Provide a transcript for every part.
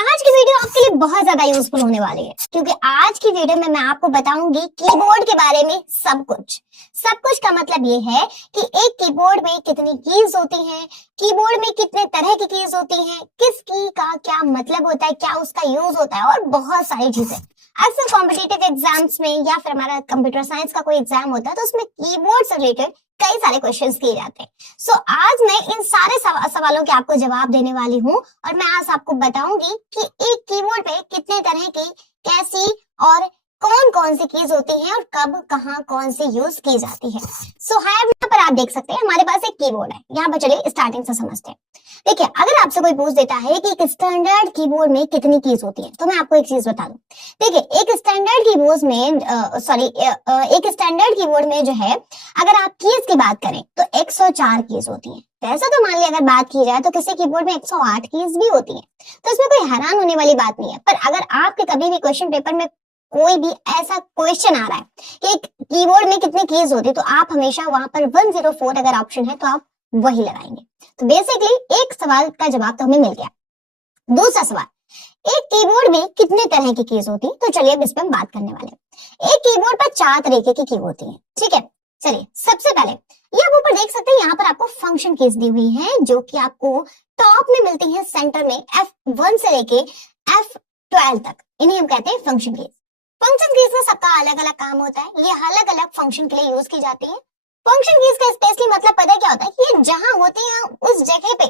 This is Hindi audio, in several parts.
आज की वीडियो आपके लिए बहुत ज्यादा यूजफुल होने वाली है क्योंकि आज की वीडियो में मैं आपको बताऊंगी कीबोर्ड के बारे में सब कुछ। सब कुछ का मतलब ये है कि एक कीबोर्ड में कितनी कीज होती हैं, कीबोर्ड में कितने तरह की कीज होती हैं, किस की का क्या मतलब होता है, क्या उसका यूज होता है और बहुत सारी चीजें। अक्सर कॉम्पिटिटिव एग्जाम्स में या फिर हमारा कंप्यूटर साइंस का कोई एग्जाम होता है तो उसमें कीबोर्ड से रिलेटेड कई सारे क्वेश्चंस किए जाते हैं। सो आज मैं इन सारे सवालों के आपको जवाब देने वाली हूँ और मैं आज आपको बताऊंगी कि एक कीबोर्ड पे कितने तरह की, कैसी और कौन कौन सी कीज होती हैं और कब कहाँ कौन सी यूज की जाती है। सो यहाँ पर आप देख सकते हैं हमारे पास एक कीबोर्ड है। यहाँ पर चलिए स्टार्टिंग से समझते हैं। देखिए, अगर आपसे कोई पूछ देता है कि एक स्टैंडर्ड कीबोर्ड में कितनी कीज होती है तो मैं आपको एक चीज बता दूं। देखिए, एक स्टैंडर्ड कीबोर्ड में जो है, अगर आप कीज की बात करें तो 104 कीज होती हैं। वैसे तो मान लिया अगर बात की जाए तो किसी कीबोर्ड में 108 कीज भी होती हैं, तो इसमें कोई हैरान होने वाली बात नहीं है। पर अगर आपके कभी भी क्वेश्चन पेपर में कोई भी ऐसा क्वेश्चन आ रहा है कि एक कीबोर्ड में कितनी कीज होती है तो आप हमेशा वहां पर 104 अगर ऑप्शन है तो आप वही लगाएंगे। तो बेसिकली एक सवाल का जवाब तो हमें मिल गया। दूसरा सवाल, एक कीबोर्ड में कितने तरह की कीज होती है तो चलिए अब इस पर हम बात करने वाले हैं। एक कीबोर्ड पर 4 तरीके की होती है। ठीक है, चलिए सबसे पहले ये आप ऊपर देख सकते हैं, यहाँ पर आपको फंक्शन कीज दी हुई है जो कि आपको टॉप में मिलती है, सेंटर में F1 से लेके F12 तक। इन्हें हम कहते हैं फंक्शन कीज। फंक्शन कीज का सबका अलग अलग काम होता है, ये अलग अलग फंक्शन के लिए यूज की जाती है। फंक्शन कीज का स्पेशली मतलब पता है क्या होता है कि ये जहां होती है उस जगह पे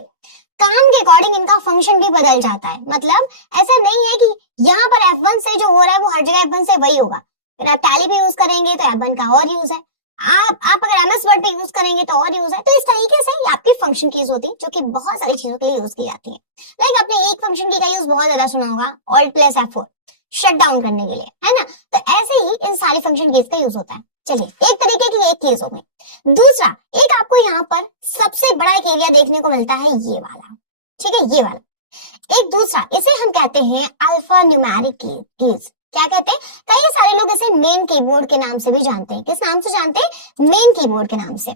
काम के अकॉर्डिंग इनका फंक्शन भी बदल जाता है। मतलब ऐसा नहीं है कि यहाँ पर F1 से जो हो रहा है वो हर जगह F1 से वही होगा। फिर आप टैली पे यूज करेंगे तो F1 का और यूज है, आप अगर MS वर्ड पे यूज करेंगे तो और यूज है। तो इस तरीके से ये आपकी फंक्शन कीज होती है जो कि बहुत सारी चीजों के लिए यूज की जाती है। लाइक आपने एक फंक्शन की का यूज बहुत ज्यादा सुना होगा, Alt+F4 शट डाउन करने के लिए, है ना। तो ऐसे ही इन सारी फंक्शन कीज का यूज होता है। चलिए, एक तरीके की एक कीज हो गई। दूसरा, एक आपको यहाँ पर सबसे बड़ा एक एरिया देखने को मिलता है, ये वाला। ठीक है, ये वाला एक दूसरा, इसे हम कहते हैं अल्फा न्यूमेरिक कीज। क्या कहते हैं? कई सारे लोग इसे मेन कीबोर्ड के नाम से भी जानते हैं। किस नाम से जानते हैं? मेन कीबोर्ड के नाम से।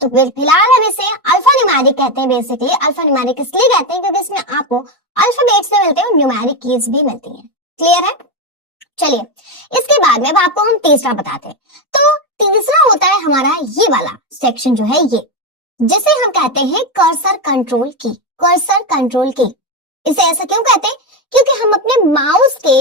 तो फिलहाल हम इसे अल्फा न्यूमेरिक कहते हैं। बेसिकली अल्फा न्यूमेरिक इसलिए कहते हैं क्योंकि इसमें आपको अल्फाबेट्स में मिलते हैं और न्यूमेरिक कीज भी मिलती हैं। क्लियर है? चलिए, इसके बाद में अब आपको हम तीसरा बताते हैं। तो तीसरा होता है हमारा ये वाला सेक्शन जो है, ये जिसे हम कहते हैं कर्सर कंट्रोल की। कर्सर कंट्रोल की, इसे ऐसा क्यों कहते हैं? क्योंकि हम अपने माउस के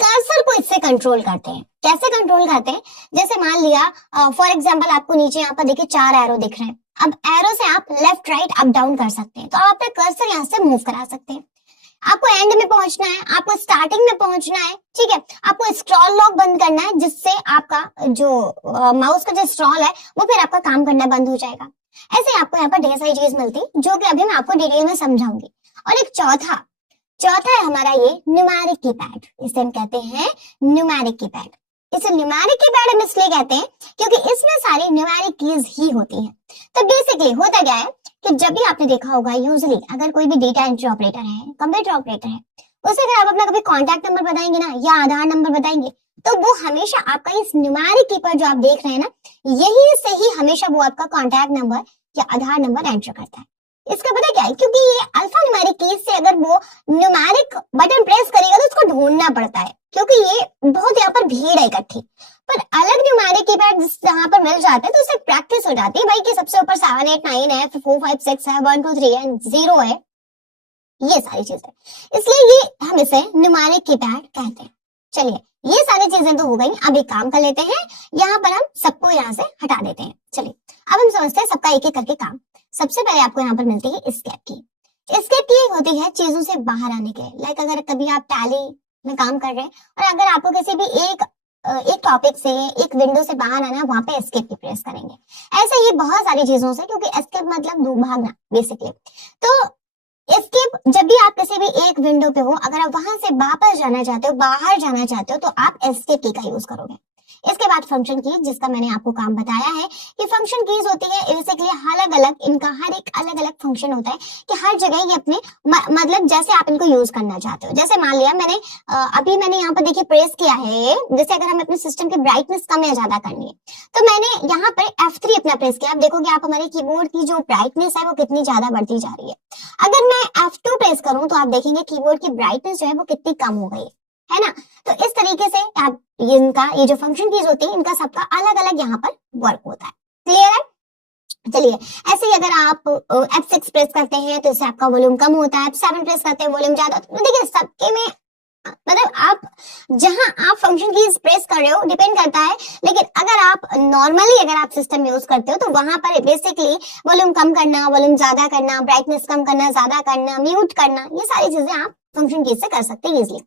कर्सर को इससे कंट्रोल करते हैं। कैसे कंट्रोल करते हैं? जैसे मान लिया फॉर एग्जांपल आपको नीचे यहाँ पर देखिए 4 एरो दिख रहे हैं। अब एरो से आप लेफ्ट राइट अप डाउन कर सकते हैं, तो आप अपना कर्सर यहाँ से मूव करा सकते हैं। आपको एंड में पहुंचना है, आपको स्टार्टिंग में पहुंचना है, ठीक है, आपको स्क्रॉल लॉक बंद करना है जिससे आपका जो माउस का जो स्क्रॉल है वो फिर आपका काम करना बंद हो जाएगा। ऐसे आपको यहाँ पर ढेर सारी चीज मिलती जो कि अभी मैं आपको डिटेल में समझाऊंगी। और एक चौथा है हमारा ये न्यूमेरिक कीपैड। इसे हम कहते हैं न्यूमेरिक कीपैड। इसे न्यूमेरिक कीपैड हम इसलिए कहते हैं क्योंकि इसमें सारी न्यूमेरिक कीज ही होती हैं। तो बेसिकली होता क्या है कि जब भी आपने देखा होगा, यूजुअली अगर कोई भी डेटा एंट्री ऑपरेटर है, कंप्यूटर ऑपरेटर है, उसे अगर आप अपना कभी कॉन्टैक्ट नंबर बताएंगे ना या आधार नंबर बताएंगे तो वो हमेशा आपका इस न्यूमेरिक कीपैड जो आप देख रहे हैं ना, यही से ही हमेशा वो आपका कॉन्टैक्ट नंबर या आधार नंबर एंटर करता है। इसका पता क्या है? क्योंकि ये अल्फा न्यूमेरिक कीज से अगर वो न्यूमेरिक बटन प्रेस करेगा तो उसको ढूंढना पड़ता है क्योंकि ये बहुत यहाँ पर भीड़ है इकट्ठी। पर अलग न्यूमेरिक कीपैड जहां पर मिल जाते हैं तो उससे प्रैक्टिस हो जाती है भाई कि सबसे ऊपर 7 8 9 है, फिर 4 5 6 है, 1 2 3 है, 0 है, ये सारी चीजें। इसलिए ये हम इसे न्यूमेरिक कीपैड कहते हैं। चलिए, ये सारी चीजें तो हो गई। अब एक काम कर लेते हैं, यहाँ पर हम सबको यहाँ से हटा देते हैं। चलिए, अब हम समझते हैं सबका एक एक करके काम। सबसे पहले आपको यहाँ पर मिलती है एस्केप की। एस्केप की होती है चीजों से बाहर आने के लिए। लाइक अगर कभी आप टैली में काम कर रहे हैं और अगर आपको किसी भी एक टॉपिक से, एक विंडो से बाहर आना है, वहां पे एस्केप की प्रेस करेंगे। ऐसे ही बहुत सारी चीजों से, क्योंकि एस्केप मतलब भागना बेसिकली। तो एस्केप जब भी आप किसी भी एक विंडो पे हो, अगर आप वहां से वापस जाना चाहते हो, बाहर जाना चाहते हो, तो आप एस्केप की का यूज करोगे। इसके बाद फंक्शन कीज, जिसका मैंने आपको काम बताया है कि फंक्शन कीज होती है बेसिकली अलग अलग, इनका हर एक अलग अलग फंक्शन होता है कि हर जगह ये अपने मतलब जैसे आप इनको यूज करना चाहते हो। जैसे मान लिया मैंने अभी मैंने यहाँ पर देखिए प्रेस किया है, जैसे अगर हमें अपने सिस्टम की ब्राइटनेस कम या ज्यादा करनी है तो मैंने यहाँ पर F3 अपना प्रेस किया। आप देखोगे आप हमारे कीबोर्ड की जो ब्राइटनेस है वो कितनी ज्यादा बढ़ती जा रही है। अगर मैं F2 प्रेस करूं तो आप देखेंगे कीबोर्ड की ब्राइटनेस जो है वो कितनी कम हो गई है ना। तो इस तरीके से आप इनका ये जो फंक्शन कीज होती है इनका सबका अलग अलग यहाँ पर वर्क होता है। क्लियर है? चलिए, ऐसे ही अगर आप F6 प्रेस करते हैं तो इससे आपका वॉल्यूम कम होता है, F7 प्रेस करते हैं वॉल्यूम ज्यादा। तो देखिए सबके में मतलब आप जहां आप फंक्शन कीज प्रेस कर रहे हो डिपेंड करता है, लेकिन अगर आप नॉर्मली अगर आप सिस्टम यूज करते हो तो वहां पर बेसिकली वॉल्यूम कम करना, वॉल्यूम ज्यादा करना, ब्राइटनेस कम करना, ज्यादा करना, म्यूट करना, ये सारी चीजें आप फंक्शन कीज से कर सकते हैं इजिली।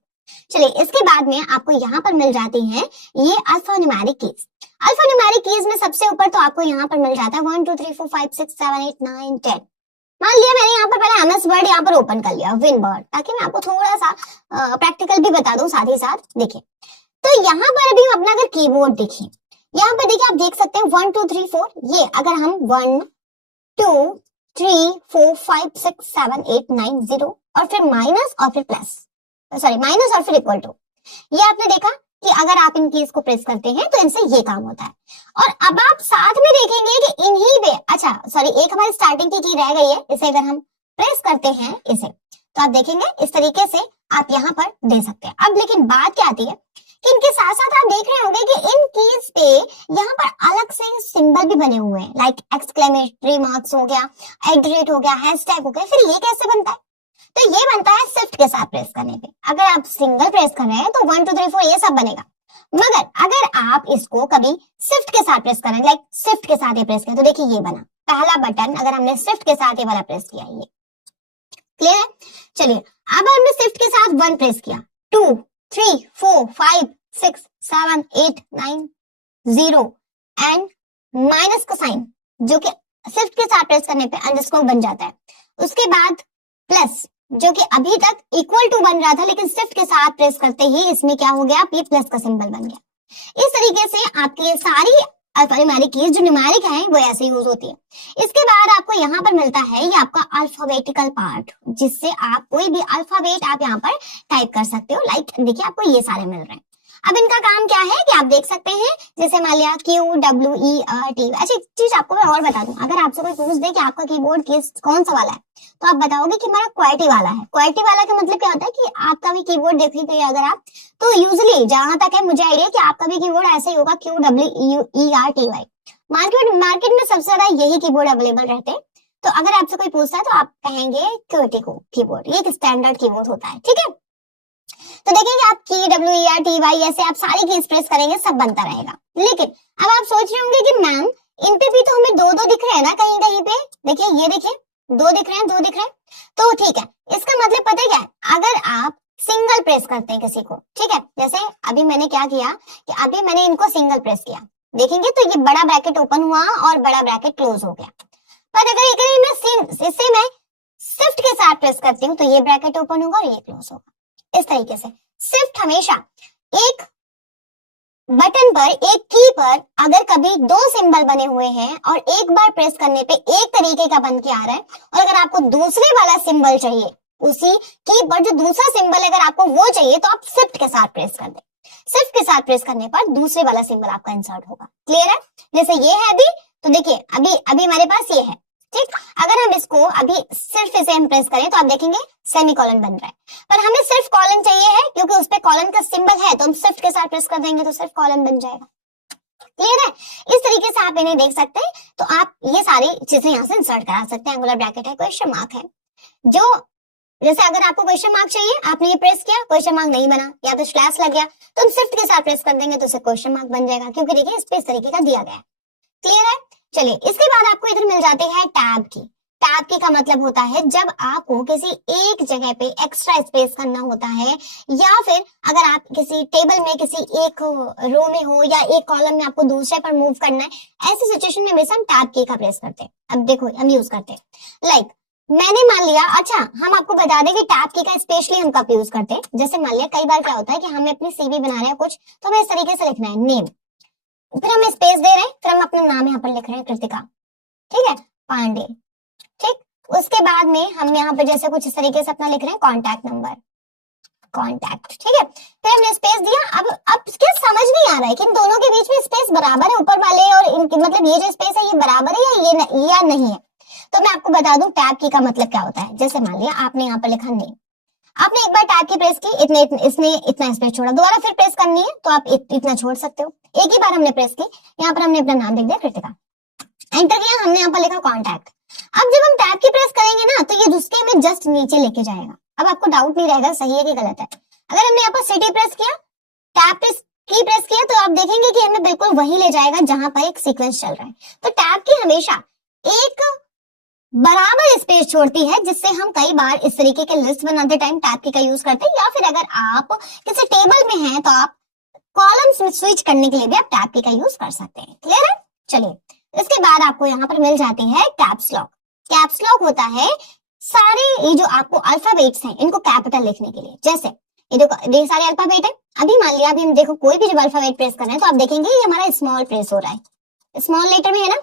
चलिए, इसके बाद में आपको यहाँ पर मिल जाती है ये अल्फान्यूमेरिक कीज। अल्फान्यूमेरिक कीज में सबसे ऊपर तो आपको यहाँ पर मिल जाता है 1 2 3 4 5 6 7 8 9 10। मान लिया मैंने यहाँ पर पहले MS वर्ड यहाँ पर ओपन कर लिया, विन वर्ड, ताकि मैं आपको थोड़ा सा प्रैक्टिकल भी बता दूं साथ ही साथ। देखिए तो यहाँ पर अभी हम अपना अगर कीबोर्ड देखिए, यहाँ पर देखिए आप देख सकते हैं 1 2 3 4, ये अगर हम 1 2 3 4 5 6 7 8 9 0 और फिर माइनस और फिर प्लस, सॉरी माइनस और फिर इक्वल टू, ये आपने देखा कि अगर आप इन कीज को प्रेस करते हैं तो इनसे ये काम होता है। और अब आप साथ में देखेंगे कि इन्हीं पे, अच्छा सॉरी एक हमारी स्टार्टिंग की रह गई है, इसे अगर हम प्रेस करते हैं इसे तो आप देखेंगे इस तरीके से आप यहाँ पर दे सकते हैं। अब लेकिन बात क्या आती है कि इनके साथ साथ आप देख रहे होंगे कि इन कीज पे यहाँ पर अलग से सिंबल भी बने हुए हैं, लाइक एक्सक्लेमेटरी मार्क्स हो गया, @ हो गया, हैशटैग हो गया। फिर ये कैसे बनता है? तो ये बनता है शिफ्ट के साथ प्रेस करने पे। अगर आप सिंगल प्रेस कर रहे हैं तो 1 2 3 4 ये सब बनेगा, मगर अगर आप इसको कभी शिफ्ट के साथ प्रेस करें, लाइक शिफ्ट के साथ ये प्रेस करें, तो देखिए ये बना पहला बटन, अगर हमने शिफ्ट के साथ ये वाला प्रेस किया, ये क्लियर है। चलिए, अब हमने शिफ्ट के साथ 1 प्रेस किया, 2 3 4 5 6 7 8 9 0 एंड माइनस का साइन, जो कि शिफ्ट के साथ प्रेस करने पे अंडरस्कोर बन जाता है। उसके बाद प्लस, जो कि अभी तक इक्वल टू बन रहा था, लेकिन शिफ्ट के साथ प्रेस करते ही इसमें क्या हो गया, ये प्लस का सिंबल बन गया। इस तरीके से आपकी ये सारी अल्फान्यूमेरिक कीज जो न्यूमेरिक है वो ऐसे यूज होती है। इसके बाद आपको यहाँ पर मिलता है ये आपका अल्फाबेटिकल पार्ट, जिससे आप कोई भी अल्फाबेट आप यहाँ पर टाइप कर सकते हो। लाइक देखिए आपको ये सारे मिल रहे हैं। अब इनका काम क्या है कि आप देख सकते हैं, जैसे मान लिया QWERT। अच्छा एक चीज आपको मैं और बता दूं, अगर आपसे कोई पूछ दे कि आपका कीबोर्ड कौन सा वाला है, तो आप बताओगे कि हमारा QWERTY वाला है। QWERTY वाला का मतलब क्या होता है कि आपका भी कीबोर्ड देखिए अगर आप, तो यूजुअली जहां तक है मुझे आइडिया कि आपका भी कीबोर्ड ऐसे ही होगा, QWERTY। मार्केट में सबसे ज्यादा यही कीबोर्ड अवेलेबल रहते हैं। तो अगर आपसे कोई पूछता है तो आप कहेंगे QWERTY को कीबोर्ड, ये एक स्टैंडर्ड कीबोर्ड होता है, ठीक है। तो देखेंगे आप QWERTY ऐसे आप सारी कीज प्रेस करेंगे, सब बनता रहेगा। लेकिन अब आप सोच रहे होंगे कि मैम इन पे भी तो हमें दो दिख रहे हैं ना कहीं कहीं पे, देखिए ये देखिए 2 दिख रहे हैं, 2 दिख रहे हैं, तो ठीक है। इसका मतलब पता है क्या है, अगर आप सिंगल प्रेस करते हैं किसी को, ठीक है, जैसे अभी मैंने क्या किया कि अभी मैंने इनको सिंगल प्रेस किया, देखेंगे तो ये बड़ा ब्रैकेट ओपन हुआ और बड़ा ब्रैकेट क्लोज हो गया। पर अगर इससे मैं शिफ्ट के साथ प्रेस करती हूँ तो ये ब्रैकेट ओपन होगा और ये क्लोज होगा। इस तरीके से शिफ्ट हमेशा एक बटन पर, एक की पर अगर कभी 2 सिंबल बने हुए हैं और एक बार प्रेस करने पे एक तरीके का बन के आ रहा है, और अगर आपको दूसरे वाला सिंबल चाहिए, उसी की पर जो दूसरा सिंबल अगर आपको वो चाहिए, तो आप शिफ्ट के साथ प्रेस कर दें। शिफ्ट के साथ प्रेस करने पर दूसरे वाला सिंबल आपका इंसर्ट होगा। क्लियर है? जैसे ये है अभी, तो देखिए अभी हमारे पास ये है, ठीक। अगर हम इसको अभी सिर्फ इसे हम प्रेस करें तो आप देखेंगे सेमीकोलन बन रहा है, पर हमें सिर्फ कॉलन चाहिए है क्योंकि उस पे कॉलन का सिंबल है, तो हम शिफ्ट के साथ प्रेस कर देंगे तो सिर्फ कॉलन बन जाएगा। क्लियर है? इस तरीके से आप इन्हें देख सकते हैं। तो आप ये सारी चीजें यहाँ से इंसर्ट करा सकते हैं। एंगुलर ब्रैकेट है, क्वेश्चन मार्क है, जो जैसे अगर आपको क्वेश्चन मार्क चाहिए, आपने ये प्रेस किया, क्वेश्चन मार्क नहीं बना या तो स्लैश लग गया, तो हम शिफ्ट के साथ प्रेस कर देंगे तो उसे क्वेश्चन मार्क बन जाएगा, क्योंकि देखिए इस पे इस तरीके का दिया गया है। क्लियर है? चलिए, इसके बाद आपको इधर मिल जाती है टैब की। टैब की का मतलब होता है जब आपको किसी एक जगह पे एक्स्ट्रा स्पेस करना होता है, या फिर अगर आप किसी टेबल में किसी एक रो में हो या एक कॉलम में आपको दूसरे पर मूव करना है, ऐसी सिचुएशन में हमेशा हम टैब की का प्रेस करते हैं। अब देखो हम यूज करते हैं, लाइक मैंने मान लिया, अच्छा हम आपको बता दें कि टैब की का स्पेशली हम कब यूज करते हैं। जैसे मान लिया कई बार क्या होता है कि हमें अपनी CV बना रहे हैं कुछ, तो हमें इस तरीके से लिखना है नेम, फिर हम स्पेस दे रहे हैं, फिर हम अपना नाम यहाँ पर लिख रहे हैं कृतिका, ठीक है, पांडे, ठीक। उसके बाद में हम यहाँ पर जैसे कुछ इस तरीके से अपना लिख रहे हैं कॉन्टैक्ट नंबर, कॉन्टैक्ट, ठीक है। फिर हमने स्पेस दिया। अब क्या समझ नहीं आ रहा है कि इन दोनों के बीच में स्पेस बराबर है, ऊपर वाले और इनके, मतलब ये जो स्पेस है ये बराबर है या नहीं है। तो मैं आपको बता दूं टैब की का मतलब क्या होता है। जैसे मान लिया आपने यहाँ पर लिखा नेम, आपने एक बार टैब की प्रेस की, इसने इतना स्पेस छोड़ा, दोबारा फिर प्रेस करनी है तो आप इतना छोड़ सकते हो। एक ही बार हमने प्रेस की, यहाँ पर हमने अपना नाम लिख दिया कृतिका, एंटर किया, हमने यहाँ पर लिखा कॉन्टैक्ट। अब जब हम टैब की प्रेस करेंगे ना तो ये झुसके में जस्ट नीचे लेके जाएगा। अब आपको डाउट नहीं रहेगा सही है कि गलत है। अगर हमने यहाँ पर सिटी प्रेस किया, टैब की प्रेस किया, तो आप देखेंगे कि हमें बिल्कुल वही ले जाएगा जहां पर एक सीक्वेंस चल रहा है। तो टैब की हमेशा एक बराबर स्पेस छोड़ती है, जिससे हम कई बार इस तरीके के लिस्ट बनाते टाइम टैब की का यूज करते हैं, या फिर अगर आप किसी टेबल में हैं तो आप कॉलम्स में स्विच करने के लिए भी आप टैब की का यूज कर सकते हैं। क्लियर है? चलिए, इसके बाद आपको यहाँ पर मिल जाती है कैप्स लॉक। कैप्स लॉक होता है सारे ये जो आपको अल्फाबेट्स हैं इनको कैपिटल लिखने के लिए। जैसे ये देखो, ये सारे अल्फाबेट है। अभी मान लिया, अभी हम देखो कोई भी जब अल्फाबेट प्रेस कर रहे हैं तो आप देखेंगे ये हमारा स्मॉल प्रेस हो रहा है, स्मॉल लेटर में है ना।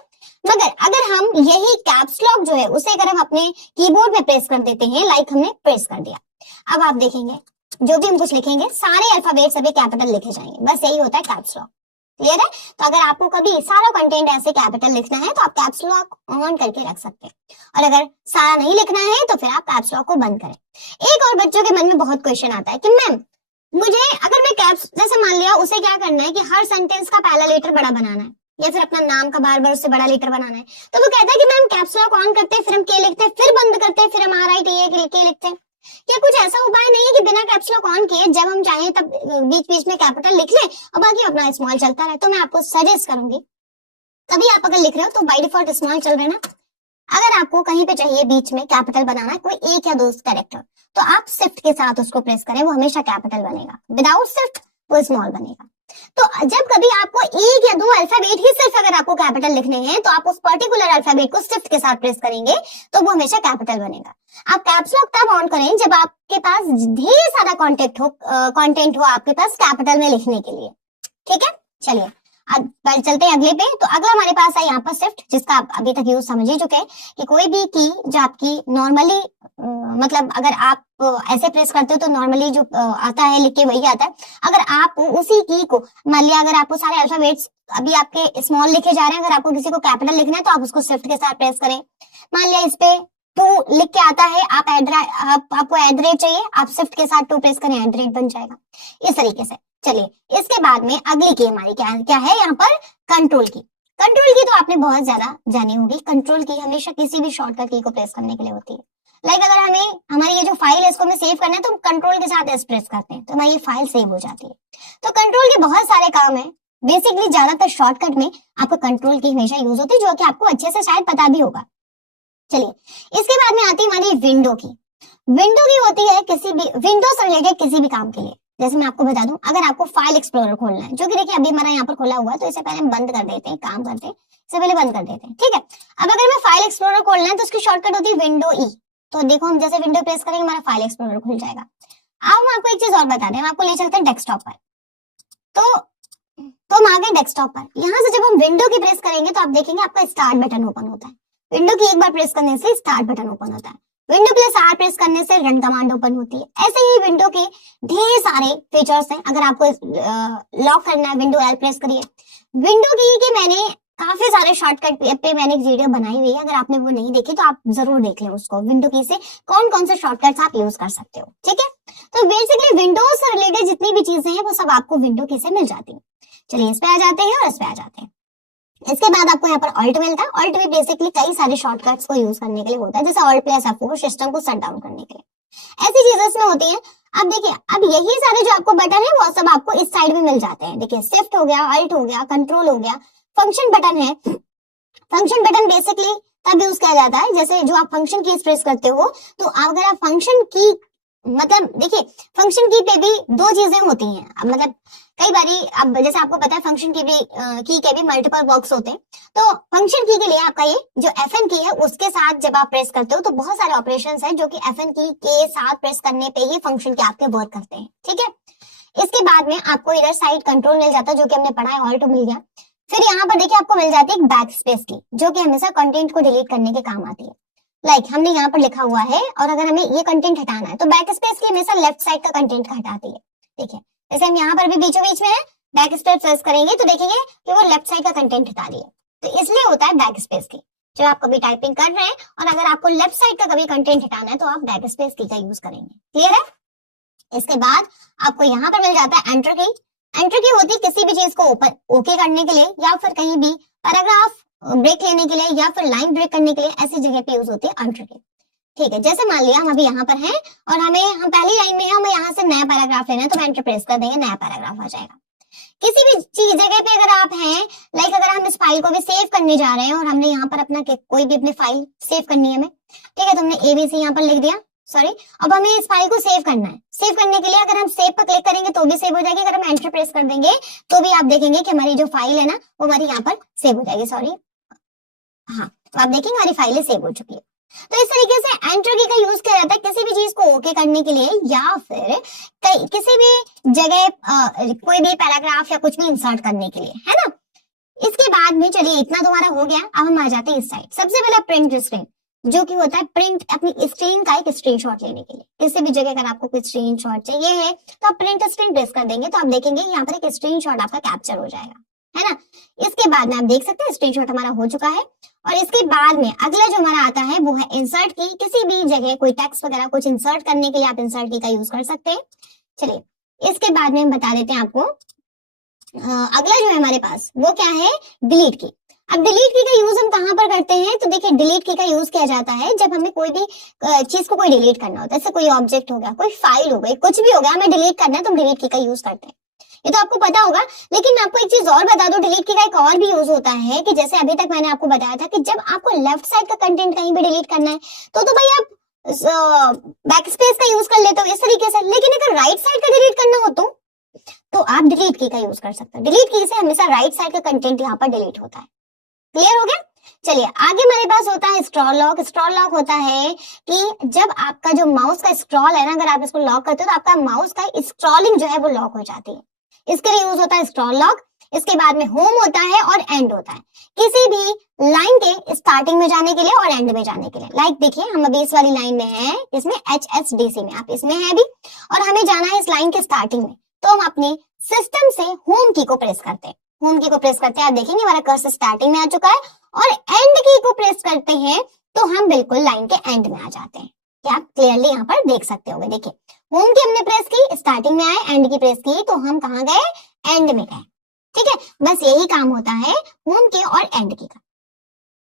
मगर अगर हम यही कैप्स लॉक जो है उसे अगर हम अपने कीबोर्ड में प्रेस कर देते हैं, लाइक हमने प्रेस कर दिया, अब आप देखेंगे जो भी हम कुछ लिखेंगे सारे अल्फाबेट्स अभी कैपिटल लिखे जाएंगे। बस यही होता है कैप्स लॉक। क्लियर है? तो अगर आपको कभी सारा कंटेंट ऐसे कैपिटल लिखना है तो आप कैप्स लॉक ऑन करके रख सकते हैं, और अगर सारा नहीं लिखना है तो फिर आप कैप्स लॉक को बंद करें। एक और बच्चों के मन में बहुत क्वेश्चन आता है कि मैम मुझे अगर मैं कैप्स, जैसे मान लिया उसे क्या करना है कि हर सेंटेंस का पहला लेटर बड़ा बनाना है, या फिर अपना नाम का बार बार उससे बड़ा लेटर बनाना है, तो वो कहता है कि मैम कैप्स लॉक ऑन करते हैं, फिर हम के लिखते हैं, फिर बंद करते हैं, फिर हम RIT के लिखते हैं। क्या कुछ ऐसा उपाय नहीं है कि बिना कैप्स लॉक ऑन किए जब हम चाहें तब बीच बीच में कैपिटल लिख लें और बाकी अपना स्मॉल चलता रहे? तो मैं आपको सजेस्ट करूंगी, कभी आप अगर लिख रहे हो तो बाय डिफॉल्ट स्मॉल चल रहे हैं ना, अगर आपको कहीं पे चाहिए बीच में कैपिटल बनाना है, कोई एक या दो कैरेक्टर, तो आप शिफ्ट के साथ उसको प्रेस करें, वो हमेशा कैपिटल बनेगा। विदाउट शिफ्ट वो स्मॉल बनेगा। तो जब कभी आपको एक या दो अल्फाबेट ही सिर्फ अगर आपको कैपिटल लिखने हैं तो आप उस पर्टिकुलर अल्फाबेट को शिफ्ट के साथ प्रेस करेंगे तो वो हमेशा कैपिटल बनेगा। आप कैप्स लॉक तब ऑन करें जब आपके पास ढेर सारा कंटेंट हो आपके पास कैपिटल में लिखने के लिए। ठीक है, चलिए अब चलते हैं अगले पे। तो अगला हमारे पास है यहाँ पर शिफ्ट, जिसका आप अभी तक यूज समझ ही चुके हैं कि कोई भी की जो आपकी नॉर्मली मतलब अगर आप ऐसे प्रेस करते हो तो नॉर्मली जो आता है लिख के वही आता है। अगर आप उसी की को, मान लिया अगर आपको सारे अल्फाबेट्स अभी आपके स्मॉल लिखे जा रहे हैं, अगर आपको किसी को कैपिटल लिखना है तो आप उसको शिफ्ट के साथ प्रेस करें। मान लिया इस पे 2 लिख के आता है, आपको एट चाहिए, आप शिफ्ट के साथ 2 प्रेस करें, एट बन जाएगा। इस तरीके से। चलिए इसके बाद में अगली की हमारी क्या है यहाँ पर, कंट्रोल की। कंट्रोल की तो आपने बहुत ज्यादा जानी होगी। कंट्रोल की हमेशा किसी भी शॉर्टकट की को प्रेस करने के लिए होती है। लाइक अगर हमें हमारी ये जो फाइल है इसको हमें सेव करना है तो हम कंट्रोल के साथ एस प्रेस करते हैं तो हमारी ये फाइल सेव हो जाती है। तो कंट्रोल के बहुत सारे काम है। बेसिकली ज्यादातर शॉर्टकट में आपको कंट्रोल की हमेशा यूज होती है, जो कि आपको अच्छे से शायद पता भी होगा। चलिए इसके बाद में आती है हमारी विंडो की। विंडो की होती है किसी भी विंडो से रिलेटेड किसी भी काम के लिए। जैसे मैं आपको बता दूं, अगर आपको फाइल एक्सप्लोरर खोलना है, जो कि देखिए अभी हमारा यहाँ पर खोला हुआ है, तो इसे पहले हम बंद कर देते हैं, काम करते हैं इससे पहले बंद कर देते हैं। ठीक है, अब अगर मैं फाइल एक्सप्लोरर खोलना है तो उसकी शॉर्टकट होती है विंडो ई। तो देखो हम जैसे विंडो प्रेस करेंगे हमारा फाइल एक्सप्लोरर खुल जाएगा। अब हम आपको एक चीज और बता दें, हम आपको ले चलते हैं डेस्कटॉप पर। तो हम आ गए डेस्कटॉप पर। यहाँ से जब हम विंडो की प्रेस करेंगे तो आप देखेंगे आपका स्टार्ट बटन ओपन होता है। विंडो की एक बार प्रेस करने से स्टार्ट बटन ओपन होता है। विंडो प्लस आर प्रेस करने से रन कमांड ओपन होती है। ऐसे ही विंडो के ढेर सारे फीचर्स हैं। अगर आपको लॉक करना है, विंडो एल प्रेस करिए। विंडो की के मैंने काफी सारे शॉर्टकट पे मैंने एक वीडियो बनाई हुई है, अगर आपने वो नहीं देखी तो आप जरूर देख लें उसको। विंडो की से कौन कौन से शॉर्टकट्स आप यूज कर सकते हो। ठीक है, तो बेसिकली विंडोज से रिलेटेड जितनी भी चीजें हैं वो सब आपको विंडो की से मिल जाती है। चलिए इस पे आ जाते हैं और इस पे आ जाते हैं। इसके बाद आपको यहाँ पर ऑल्ट मिलता है। ऑल्ट में बेसिकली कई सारे शॉर्टकट्स को यूज करने के लिए होता है, जैसे ऑल्ट प्लस F4 सिस्टम को शट डाउन करने के लिए। ऐसी चीजें इसमें होती हैं। अब देखिए, अब यही सारे जो आपको बटन है वो सब आपको इस साइड में मिल जाते हैं। देखिए शिफ्ट हो गया, ऑल्ट हो गया, कंट्रोल हो गया, फंक्शन बटन है। फंक्शन बटन बेसिकली तब यूज किया जाता है जैसे जो आप फंक्शन की प्रेस करते हो, तो अगर आप फंक्शन की मतलब देखिए फंक्शन की पे भी 2 चीजें होती हैं। अब मतलब कई बारी अब जैसे आपको पता है फंक्शन की के भी मल्टीपल वर्क्स होते हैं। तो फंक्शन की के लिए आपका ये जो FN की है उसके साथ जब आप प्रेस करते हो तो बहुत सारे ऑपरेशंस हैं जो कि FN की के साथ प्रेस करने पे ही फंक्शन के आपके वर्क करते हैं। ठीक है, इसके बाद में आपको इधर साइड कंट्रोल मिल जाता है जो कि हमने पढ़ा है, ऑल्ट मिल गया। फिर यहाँ पर देखिए आपको मिल जाती है एक बैक स्पेस की, जो कि हमेशा कंटेंट को डिलीट करने के काम आती है। लाइक हमने यहाँ पर लिखा हुआ है और अगर हमें ये कंटेंट हटाना है तो बैक स्पेस की हमेशा लेफ्ट साइड का कंटेंट का हटाती है। देखिए जैसे हम यहाँ पर भी बीचों बीच में है, बैक स्पेस प्रेस करेंगे तो देखेंगे कि वो लेफ्ट साइड का कंटेंट हटा रही है। तो इसलिए होता है बैक स्पेस की। जब आप कभी टाइपिंग कर रहे हैं और अगर आपको लेफ्ट साइड का कभी कंटेंट हटाना है तो आप बैक स्पेस की का यूज करेंगे। क्लियर है? इसके बाद आपको यहाँ पर मिल जाता है एंटर की। एंटर की होती है किसी भी चीज को ओपन ओके करने के लिए या फिर कहीं भी पैराग्राफ ब्रेक लेने के लिए या फिर लाइन ब्रेक करने के लिए, ऐसी जगह पे यूज होती है एंटर की। ठीक है, जैसे मान लिया हम अभी यहाँ पर हैं और हम पहली लाइन में हैं, हमें यहाँ से नया पैराग्राफ लेना है तो हम एंटर प्रेस कर देंगे, नया पैराग्राफ आ जाएगा। किसी भी चीज जगह पे अगर आप हैं, लाइक अगर हम इस फाइल को भी सेव करने जा रहे हैं और हमने यहाँ पर अपना कोई भी अपनी फाइल सेव करनी है हमें, ठीक है, तो हमने ABC यहाँ पर लिख दिया, सॉरी। अब हमें इस फाइल को सेव करना है। सेव करने के लिए अगर हम सेव पर क्लिक करेंगे तो भी सेव हो जाएगी, अगर हम एंटर प्रेस कर देंगे तो भी आप देखेंगे कि हमारी जो फाइल है ना वो हमारी यहाँ पर सेव हो जाएगी, सॉरी। हाँ, तो आप देखेंगे हमारी फाइल सेव हो चुकी है। तो इस तरीके से एंटर की का यूज किया जाता है किसी भी चीज को ओके करने के लिए या फिर किसी भी जगह कोई भी पैराग्राफ या कुछ भी इंसर्ट करने के लिए, है ना। इसके बाद में चलिए इतना तुम्हारा हो गया, अब हम आ जाते हैं इस साइड। सबसे पहले प्रिंट स्क्रीन, जो कि होता है प्रिंट अपनी स्क्रीन का एक स्क्रीनशॉट लेने के लिए। किसी भी जगह अगर आपको कोई स्क्रीनशॉट चाहिए है तो आप प्रिंट स्क्रीन प्रेस कर देंगे तो आप देखेंगे यहाँ पर एक स्क्रीनशॉट आपका कैप्चर हो जाएगा, है ना। इसके बाद में आप देख सकते हैं स्क्रीनशॉट हमारा हो चुका है। और इसके बाद में अगला जो हमारा आता है वो है इंसर्ट की। किसी भी जगह कोई टेक्स्ट वगैरह कुछ इंसर्ट करने के लिए आप इंसर्ट की का यूज कर सकते हैं। चलिए इसके बाद में हम बता देते हैं आपको अगला जो है हमारे पास वो क्या है, डिलीट की। अब डिलीट की का यूज हम कहां पर करते हैं, तो देखिए डिलीट की का यूज किया जाता है जब हमें कोई भी चीज को कोई डिलीट करना होता है। जैसे कोई ऑब्जेक्ट हो गया, कोई फाइल हो गई, कुछ भी हो गया, हमें डिलीट करना है तो हम डिलीट की का यूज करते हैं। ये तो आपको पता होगा। लेकिन मैं आपको एक चीज और बता दूं, डिलीट की का एक और भी यूज होता है कि जैसे अभी तक मैंने आपको बताया था कि जब आपको लेफ्ट साइड का कंटेंट कहीं भी डिलीट करना है तो भाई आप बैक स्पेस का यूज कर लेते हो इस तरीके से। लेकिन अगर राइट साइड का डिलीट करना हो तो आप डिलीट की का यूज कर सकते हो। डिलीट की से हमेशा राइट साइड का कंटेंट यहाँ पर डिलीट होता है। क्लियर हो गया? चलिए आगे हमारे पास होता है स्क्रॉल लॉक। स्क्रॉल लॉक होता है कि जब आपका जो माउस का स्क्रॉल है ना, अगर आप इसको लॉक करते हो तो आपका माउस का स्क्रॉलिंग जो है वो लॉक हो जाती है। इसके लिए यूज होता है स्क्रॉल लॉक। इसके बाद में होम होता है और एंड होता है, किसी भी लाइन के स्टार्टिंग में जाने के लिए और एंड में जाने के लिए। लाइक देखिए हम अभी इस वाली लाइन में हैं, इसमें HSDC में, आप इसमें हैं अभी और हमें जाना है इस लाइन के स्टार्टिंग में, तो हम अपने सिस्टम से होम की को प्रेस करते हैं। होम की को प्रेस करते हैं, आप देखेंगे हमारा कर्सर स्टार्टिंग में आ चुका है। और एंड की को प्रेस करते हैं तो हम बिल्कुल लाइन के एंड में आ जाते हैं। क्या आप क्लियरली यहाँ पर देख सकते होंगे। देखिए होम की हमने प्रेस की, स्टार्टिंग में आए, एंड की प्रेस की तो हम कहाँ गए, एंड में गए। ठीक है, बस यही काम होता है होम के और एंड की का।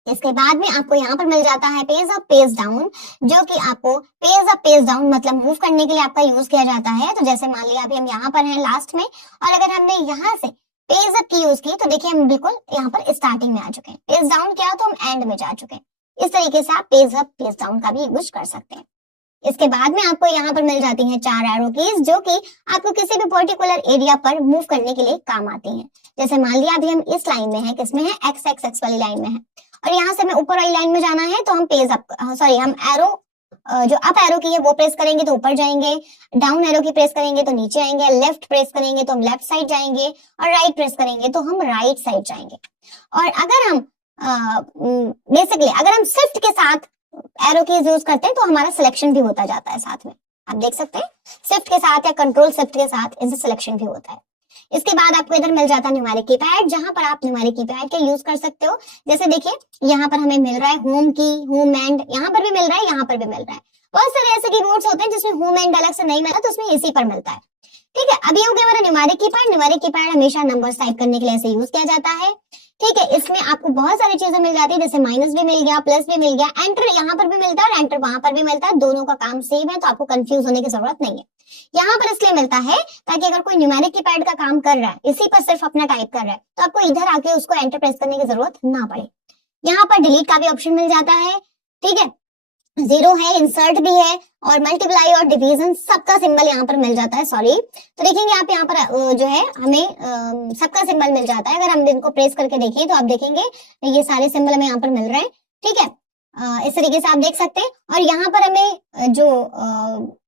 इसके बाद में आपको यहाँ पर मिल जाता है पेज अप पेज डाउन, जो कि आपको पेज अप पेज डाउन मतलब मूव करने के लिए आपका यूज किया जाता है। तो जैसे मान लिया अभी हम यहाँ पर हैं लास्ट में, और अगर हमने यहाँ से पेज अप की यूज की तो देखिए हम बिल्कुल यहाँ पर स्टार्टिंग में आ चुके हैं। पेज डाउन किया तो हम एंड में जा चुके हैं। इस तरीके से आप पेज अप पेज डाउन का भी यूज कर सकते हैं। इसके बाद में आपको यहाँ पर मिल जाती हैं 4 एरो कीज, जो कि आपको किसी भी पर्टिकुलर एरिया पर मूव करने के लिए काम आती हैं। जैसे मान लिया अभी हम इस लाइन में हैं, किसमें है, XXX वाली लाइन में है, और यहाँ से हमें ऊपर वाली लाइन में जाना है तो हम हम एरो जो अप एरो की है वो प्रेस करेंगे तो ऊपर जाएंगे, डाउन एरो की प्रेस करेंगे तो नीचे आएंगे, लेफ्ट प्रेस करेंगे तो हम लेफ्ट साइड जाएंगे, और राइट प्रेस करेंगे तो हम राइट साइड जाएंगे। और अगर हम बेसिकली अगर हम शिफ्ट के साथ एरो कीज यूज करते हैं तो हमारा सिलेक्शन भी होता जाता है साथ में। आप देख सकते हैं शिफ्ट के साथ या कंट्रोल शिफ्ट के साथ इनसे सिलेक्शन भी होता है। इसके बाद आपको इधर मिल जाता है न्यूमेरिक कीपैड, जहां पर आप न्यूमेरिक कीपैड के यूज कर सकते हो। जैसे देखिए यहाँ पर हमें मिल रहा है होम की, होम एंड, यहाँ पर भी मिल रहा है, यहाँ पर भी मिल रहा है। बहुत सारे ऐसे कीबोर्ड्स होते हैं जिसमें होम एंड अलग से नहीं मिलता, तो उसमें इसी पर मिलता है। ठीक है, अभी हो गया हमारा न्यूमेरिक कीपैड। न्यूमेरिक कीपैड हमेशा नंबर्स टाइप करने के लिए ऐसे यूज किया जाता है। ठीक है, इसमें आपको बहुत सारी चीजें मिल जाती है, जैसे माइनस भी मिल गया, प्लस भी मिल गया, एंटर यहाँ पर भी मिलता है और एंटर वहां पर भी मिलता है। दोनों का काम सेम है तो आपको कंफ्यूज होने की जरूरत नहीं है। यहाँ पर इसलिए मिलता है ताकि अगर कोई न्यूमेरिक कीपैड का काम कर रहा है, इसी पर सिर्फ अपना टाइप कर रहा है, तो आपको इधर आके उसको एंटर प्रेस करने की जरूरत ना पड़े। यहाँ पर डिलीट का भी ऑप्शन मिल जाता है। ठीक है, जीरो है, इंसर्ट भी है, और मल्टीप्लाई और डिवीजन सबका सिंबल यहाँ पर मिल जाता है। सॉरी, तो देखेंगे आप यहाँ पर जो है हमें सबका सिंबल मिल जाता है। अगर हम इनको प्रेस करके देखें तो आप देखेंगे ये सारे सिंबल हमें यहाँ पर मिल रहे हैं। ठीक है, इस तरीके से आप देख सकते हैं। और यहाँ पर हमें जो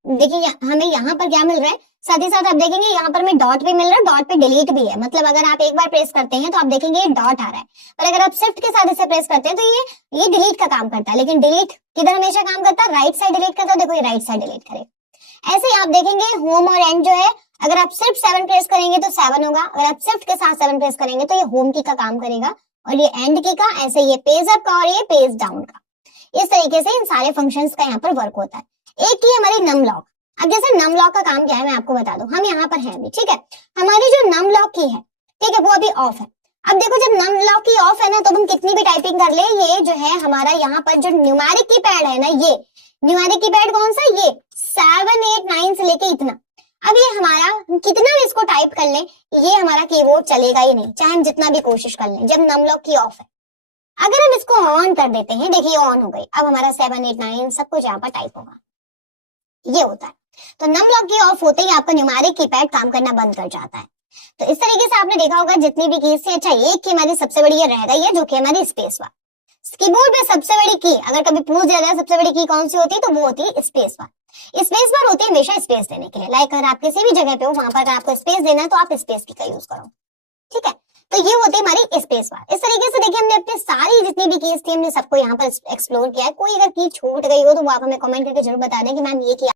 देखिए हमें यहाँ पर क्या मिल रहा है, साथ ही साथ आप देखेंगे यहाँ पर में डॉट भी मिल रहा है, डॉट पे डिलीट भी है, मतलब अगर आप एक बार प्रेस करते हैं तो आप देखेंगे ये डॉट आ रहा है, पर अगर आप शिफ्ट के साथ इसे प्रेस करते हैं तो ये डिलीट का काम करता है। लेकिन डिलीट किधर हमेशा काम करता है, राइट साइड डिलीट करता है। देखो ये राइट साइड डिलीट करेगा। ऐसे ही आप देखेंगे होम और एंड जो है, अगर आप सिर्फ 7 प्रेस करेंगे तो 7 होगा, अगर आप शिफ्ट के साथ 7 प्रेस करेंगे तो ये होम की का काम करेगा, और ये एंड की का, ऐसे ये पेज अप का और ये पेज डाउन का। इस तरीके से इन सारे फंक्शंस का यहाँ पर वर्क होता है। एक की हमारी नम लॉक। अब जैसे नम लॉक का काम क्या है मैं आपको बता दूं, हम यहाँ पर हैं अभी, ठीक है। हमारी जो नम लॉक की है, ठीक है, वो अभी ऑफ है। अब देखो जब नम लॉक की ऑफ है ना, तो हम कितनी भी टाइपिंग कर ले, ये जो है हमारा यहाँ पर जो न्यूमेरिक कीपैड है ना, ये न्यूमेरिक कीपैड कौन सा, ये 7 8 9 से लेके इतना, अब ये हमारा कितना भी इसको टाइप कर ले, ये हमारा कीबोर्ड चलेगा ही नहीं, चाहे हम जितना भी कोशिश कर लें, जब नम लॉक की ऑफ है। अगर हम इसको ऑन कर देते हैं, देखिए ऑन हो गई, अब हमारा 7 8 9 सब कुछ यहाँ पर टाइप होगा, ये होता है। तो नम लॉक की ऑफ होते ही आपका न्यूमेरिक कीपैड काम करना बंद कर जाता है। तो इस तरीके से आपने देखा होगा जितनी भी कीज थी, अच्छा एक की हमारी सबसे बड़ी ये रह गई है, जो कि हमारी स्पेस बार। कीबोर्ड में सबसे बड़ी की अगर कभी पूछ दिया जाए सबसे बड़ी की कौन सी होती है, तो वो होती है स्पेस बार। स्पेस बार होती है हमेशा स्पेस देने के लिए, लाइक अगर आप किसी भी जगह पे हो, वहां पर अगर आपको स्पेस देना है तो आप स्पेस की का यूज करो, ठीक है। तो ये होती है हमारी स्पेस बार। इस तरीके से देखिए हमने अपनी सारी जितनी भी कीज थी हमने सबको यहाँ पर एक्सप्लोर किया है। कोई अगर की छूट गई हो तो वो आप हमें कमेंट करके जरूर बता दें कि मैम ये की